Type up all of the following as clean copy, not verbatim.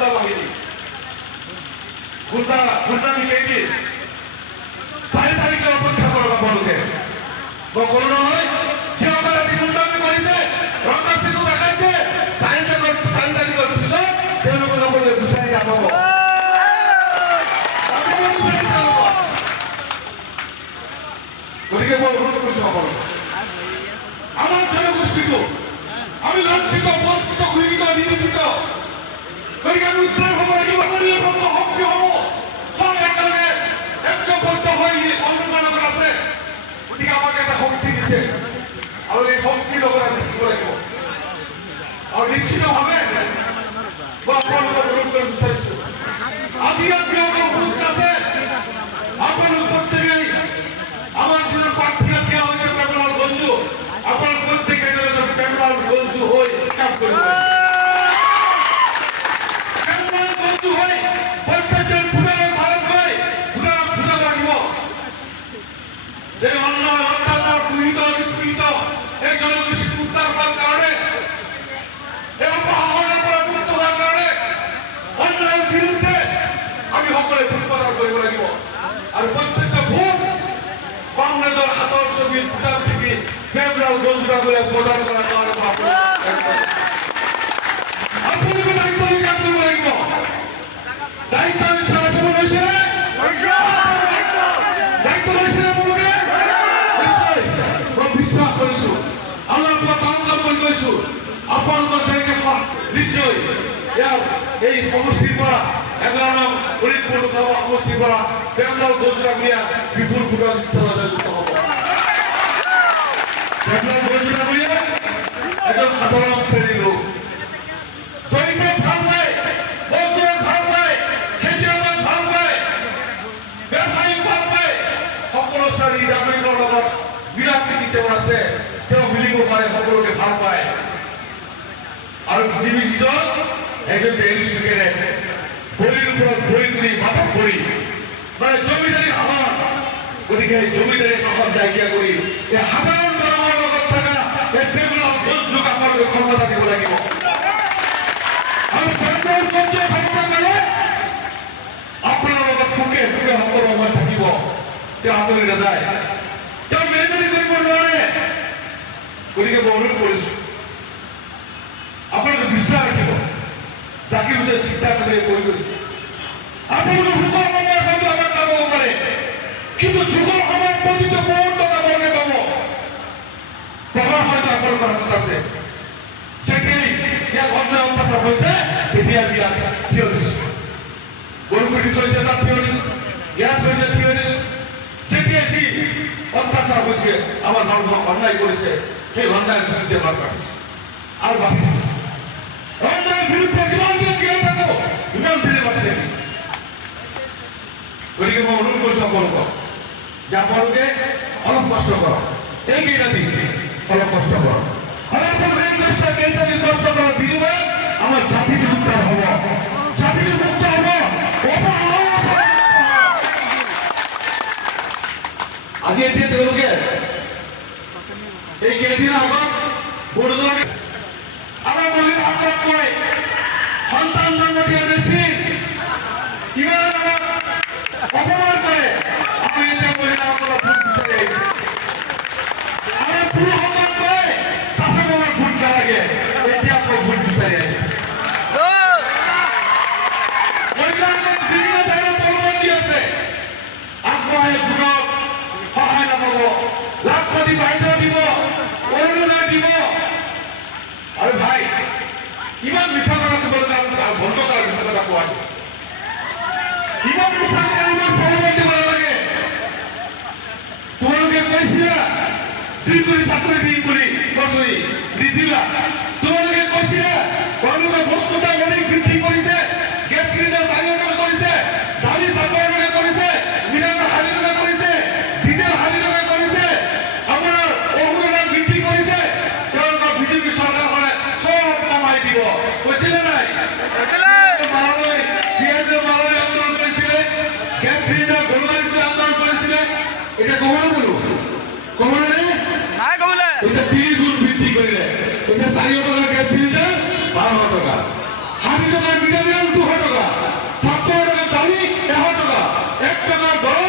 গুন্ডা বাহিনী গুন্ডামি কেটে 4 তারিখে অপেক্ষা করো আপনাদেরকে কোনো নয় যে অপরাধী গুন্ডামি করেছে রমনা সিংহ দেখাইছে 4 তারিখের বিষয় তেওঁলোকৰ লগতে বিচাৰি যাব গতিকে মই অনুৰোধ কৰিছো সকলোকে আমার জনগোষ্ঠীটো আমি লাঞ্ছিত বঞ্চিত ঘৃণিত নিরূপিত গতিকে আমি উদ্ধার হব লাগিব নিরপেক্ষ শক্তি হব সব একেলগে ঐক্যবদ্ধ হৈ অন্তৰ্জনগত আছে গতিকে আমাক এটা শক্তি দিছে আৰু এই শক্তিৰ লগত আমি থাকিব লাগিব আৰু নিশ্চিতভাৱে মই আপোনালোকক অনুৰোধ কৰিব বিচাৰিছো আজি যিসকল উপস্থিত আছে আপোনালোক প্ৰত্যেকেই আমার জন্য প্রার্থনা দেওয়া হয়েছে প্রেমলাল গঞ্জু আপনার প্রত্যেকে প্রেমলাল গঞ্জু হয়ে কাজ করবেন প্রেমলাল গঞ্জু হয়ে প্রত্যেকজন ভূমির ভারত হয়ে পূজা রাখব যে অন্যায় অত্যাচার পীড়িত বিস্মৃত এই জনগোষ্ঠী উদ্ধার হওয়ার কারণে এই অপহরণের পরে মুক্ত হওয়ার কারণে অন্যায়ের বিরুদ্ধে আমি সকলে প্রতিবাদ কৰিব লাগিব আর প্রত্যেকটা ভূম বাংলাদেশের হাতর ছবি ভুটান থেকে প্রেমলাল গঞ্জুরা বলে প্রদান করার কারণে আপনাদের দায়িত্ব নিয়ে কাজ করব লাগিব দায়িত্ব ইনশাআল্লাহ সমান হয়েছে দায়িত্ব হয়েছে আপনাদের বিশ্বাস কৰিছো আল্লাহ কাম কৰি গৈছো আপোনালোকৰ যেনেকে নিশ্চয় এই সমষ্টিৰ পৰা 11 নং ফৰিদপুৰ লোকসভা সমষ্টিৰ পৰা প্ৰেমলাল গঞ্জুৰা ভূঞা বিপুল ভোটৰ জয়যুক্ত হ'ব প্ৰেমলাল গঞ্জুৰা ভূঞা এজন সাধাৰণ শ্ৰেণীৰ লোক দৈনিক ভাল পায় বস্তুৰে ভাল পায় খেতিয়কক ভাল পায় ব্যৱসায়ীক ভাল পায় সকলো শ্ৰেণীৰ নাগৰিকৰ লগত মিলাপ্ৰীতি তেওঁৰ আছে তেওঁ মিলিব পাৰে সকলোকে ভাল পায় আৰু যিজন একজন টেলিস্টুকেৰে ভৰিৰ ওপৰত ভৰি তুলি মাথা পৰি মানে জমিদাৰী শাসন গতিকে জমিদাৰী শাসন নাইকিয়া কৰি এই সাধাৰণ মানুহৰ লগত থকা এই প্ৰেমলাল গঞ্জুক আপোনালোকে ক্ষমতা দিব লাগিব আৰু প্ৰেমলাল গঞ্জুক ক্ষমতা পালে আপোনাৰ লগত সুখে সুখে সকলো সময় থাকিব তেওঁ আঁতৰি নাযায় তেওঁ মেহনতি কৰিব নোৱাৰে গতিকে মই অনুৰোধ কৰিছো আপোনালোকে বিশ্বাস ৰাখিব জাকিৰ হুছেইন চিন্তাধাৰাৰে কৈ গৈছে আপোনালোকে সুখৰ সময় হয়তো আমাৰ কাম হ'ব পাৰে কিন্তু দুখৰ সময় প্ৰতিটো মুহূৰ্তত আপোনালোকে পাব প্ৰভাৱ হয়তো আপোনালোকৰ হাতত আছে যেতিয়াই ইয়াত অন্যায় অত্যাচাৰ হৈছে তেতিয়া ইয়াত থিয় দিছে বৰগুৰিত হৈছে তাত থিয় দিছে ইয়াত হৈছে থিয় দিছে যেতিয়াই যি অত্যাচাৰ হৈছে আমাৰ মানুহক অন্যায় কৰিছে সেই অন্যায়ৰ বিৰুদ্ধে মাত মাতিছে আৰু বাকী অন্যায়ৰ বিৰুদ্ধে যিমান দিন জীয়াই থাকো ইমান দিনে মাতি থাকিম গতিকে মই অনুৰোধ কৰিছো আপোনালোকক যে আপোনালোকে অলপ কষ্ট কৰক এইকেইটা দিন অলপ কষ্ট কৰক আৰু আপোনালোকে এই কেইটা দিন কষ্ট কৰাৰ বিনিময়ত আমাৰ জাতিটো উদ্ধাৰ হ'ব জাতিটো মুক্ত হ'ব আজি এতিয়া তেওঁলোকে এই কেইদিন আগত বড়োদৰ আমাৰ মহিলাসকলক কৈ সন্তান জন্ম দিয়া মেচিন কিমান অপমান কৰে আমি এতিয়া মহিলাসকলক ভোট বিচাৰি আহিছো আমাৰ পুৰুষসকলক কৈ শাসকৰ ভোট নালাগে এতিয়া আকৌ ভোট বিচাৰি আহিছে মহিলাসকলক বিভিন্ন ধৰণৰ প্ৰলোভন দি আছে আগবঢ়াই ভোটক সহায় নাপাব লাখপতি বাইদেউ দিব অৰুণোদয় দিব আৰু ভাই ইমান মিছা কথা তোমালোকে বন্ধ কৰাৰ মিছা কথা কোৱা ইমান মিছা কথা ইমান প্ৰলোভন দিব নালাগে তোমালোকে কৈছিলা 2 কোটি চাকৰি দিম বুলি কৈছিলি নিদিলা তোমালোকে কৈছিলা তেওঁলোকে বস্তুটা অধিক বৃদ্ধি কৰিছে গেছ চিলিণ্ডাৰ 4 টকা কৰিছে দালি 4 টকা কৰিছে মিঠাতেল 4 টকা কৰিছে ডিজেল 4 টকা কৰিছে আপোনাৰ অগ্নিদান বৃদ্ধি কৰিছে তেওঁলোকৰ বিজেপি চৰকাৰখনে সব কমাই দিব কৈছিলে নাই মানলৈ আন্দোলন কৰিছিলে গেছ চিলিণ্ডাৰ গৰুগাড়ীত আন্দোলন কৰিছিলে এটা কমালে এটা 3 গুণ বৃদ্ধি কৰিলে এটা 4 টকা গেছ চিলিণ্ডাৰ 12 টকা 60 টাকা মিটারিয়াল 200 টাকা 70 টাকা দামি 100 টাকা 1 টাকা দর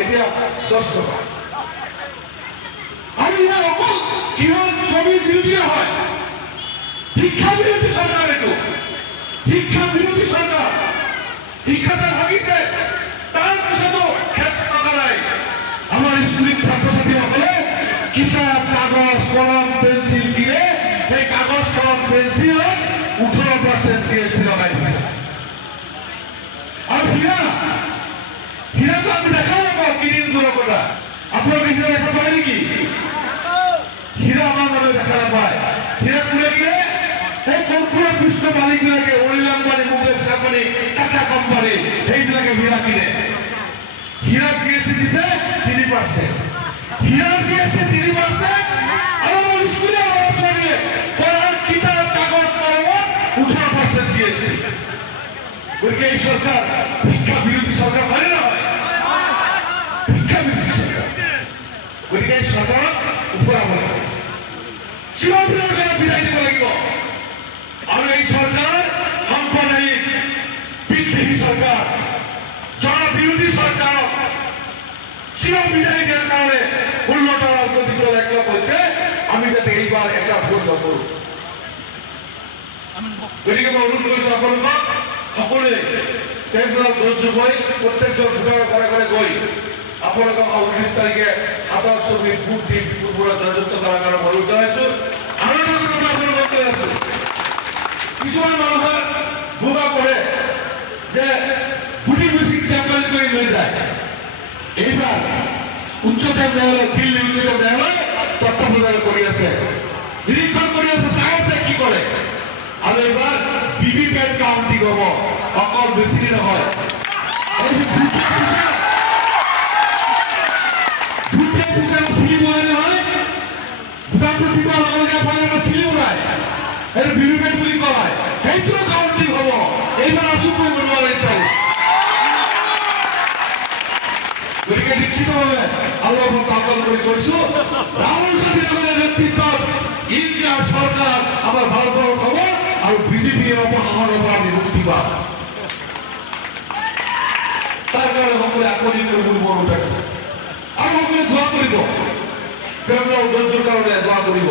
এতিয়া 10 টাকা আমি অকল কিমান শ্রমিক বিরোধী হয় শিক্ষা বিরোধী সরকার এটো শিক্ষা বিরোধী সরকার শিক্ষা যে ভাগিছে তার পিছতো ক্ষেত্র টাকা নাই আমার স্কুলের ছাত্রছাত্রীসকলে কিতাপ কাগজ কলম পেন্সিল কিনে এই কাগজ কলম পেন্সিল 18% জিএসটি লগাই দিছে আর হীরা তো আমি দেখা নাপাও কিনিম দূর কথা আপনারা হীরা দেখা পায় নাকি হীরা আমার মনে দেখা নাপায় হীরা খুলে গেলে এই কর্পোরেট বিশ্ব মালিক লাগে অনিল আম্বানি মুকেশ আম্বানি টাটা কোম্পানি এইবিলাকে হীরা কিনে হীরা জিএসটি দিছে 3% হীরা জিএসটি 3% আমার স্কুলে আমার সঙ্গে পড়ার কিতাব কাগজ কলম 18% জিএসটি বলকে এই সরকার শিক্ষা বিরোধী সরকার হয় না হয় শিক্ষা বিরোধী সরকার বলকে এই সরকার উপর বলে কিভাবে বিদায় দিব লাগিব আর এই সরকার সাম্প্রদায়িক বিদ্রোহী সরকার জনবিরোধী সরকার বিদায় দেওয়ার কারণে উন্নত রাজনৈতিক দল একটা বলছে আমি যাতে এইবার একটা ভোট নকৰো গতিকে মই অনুৰোধ কৰিছো আপোনালোকক সকলোৱে তেওঁবিলাক ধৈৰ্য গৈ প্ৰত্যেকজন ভোটাৰৰ ঘৰে ঘৰে গৈ আপোনালোকক 29 তাৰিখে হাতৰ ছবিত ভোট দি বিপুলপুৰত জয়যুক্ত কৰাৰ কাৰণে অনুৰোধ জনাইছো আৰু এটা কথা আপোনালোকক কৈ আছো কিছুমান মানুহে ভুৱা কৰে যে ভোটিং মেচিন টেম্পাৰিং কৰি লৈ যায় এইবাৰ উচ্চতম ন্যায়ালয় দিল্লী উচ্চতম ন্যায়ালয় তত্ত্বাৱধান কৰি আছে নিৰীক্ষণ কৰি আছে চাই আছে কি কৰে আৰু এবাৰ ভিভিপ্যাট কাউন্টিং হ'ব অকল বেছি নহয় ভোটৰ পিছত চিলি বনাই নহয় ভোটাৰটো দিব লগে লগে চিলি বনাই সেইটো ভিভিপ্যাট বুলি কয় সেইটো কাউন্টিং হ'ব এইবাৰ আচু কৰিব নোৱাৰে চাই গতিকে নিশ্চিতভাৱে আল্লাহ তাকল কৰি কৈছো ৰাহুল গান্ধী ডাঙৰীয়াৰ নেতৃত্বত ইণ্ডিয়াৰ চৰকাৰ আমাৰ ভাৰতবৰ্ষত হ'ব আৰু বিজেপিৰ অপসাৰণৰ পৰা আমি মুক্তি পাম তাৰ কাৰণে সকলোৱে আকলি কৰিব অনুৰোধ ৰাখিছো আৰু সকলোৱে দোৱা কৰিব তেওঁলোকৰ ধৈৰ্যৰ কাৰণে দোৱা কৰিব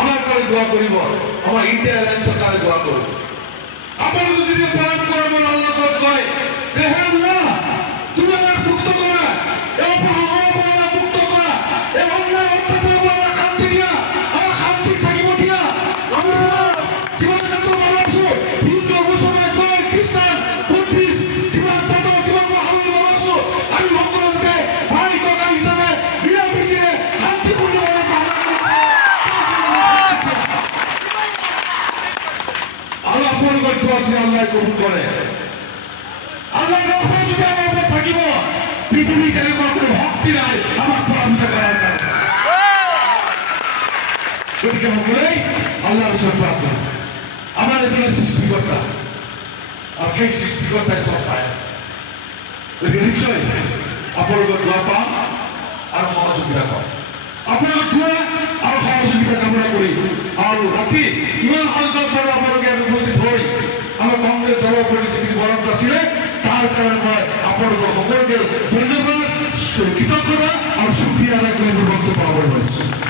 আমাৰ কাৰণে দোৱা কৰিব আমাৰ ইণ্ডিয়া এলায়েন্সৰ কাৰণে দোৱা কৰিব আপোনালোকে যদি পালন কৰিব আল্লাহ সব কয় হে আল্লাহ তুমি আমাক মুক্ত কৰা এই অপসাৰণৰ পৰা মুক্ত কৰা এই অন্যায় অত্যাচাৰৰ পৰা শান্তি দিয়া আমাৰ শান্তি থাকিব দিয়া আমি জীবন যাত্রা মানুষ আছো হিন্দু মুসলমান জৈন খ্রিস্টান বুদ্ধিস্ট জীবন যাত্রা জীবন মহাবীর মানুষ আমি সকলকে ভাই ককা হিসাবে মিলাপ্রীতিরে শান্তিপূর্ণভাবে আল্লাহ পরিবর্তন আছে আল্লাহ কবুল করে আল্লাহ রহমত যদি আমার উপর থাকিব পৃথিবী কেন কোনো ভক্তি নাই আমার পরামর্শ করার কারণে গতিকে সকলেই আল্লাহর ওচৰত প্ৰাৰ্থনা আমাৰ এজন্য সৃষ্টিকৰ্তা আৰ সেই সৃষ্টিকৰ্তাই সব চাই আছে গতিকে নিশ্চয় আপোনালোকৰ দোয়া পাম আৰু সহযোগিতা পাম আপোনালোকৰ দোয়া আৰু সহযোগিতা কামনা কৰি আৰু ৰাতি ইমান সংখ্যক মানুহ আপোনালোকে উপস্থিত হৈ আমাৰ কংগ্ৰেছ দলৰ পৰিস্থিতি বৰঞ্চ আছিলে তাৰ কাৰণে মই আপোনালোকৰ সকলোকে ধন্যবাদ কৃতজ্ঞতা আৰু সুক্ৰিয়া আদায় কৰিব বক্তব্য পাবলৈ পাইছো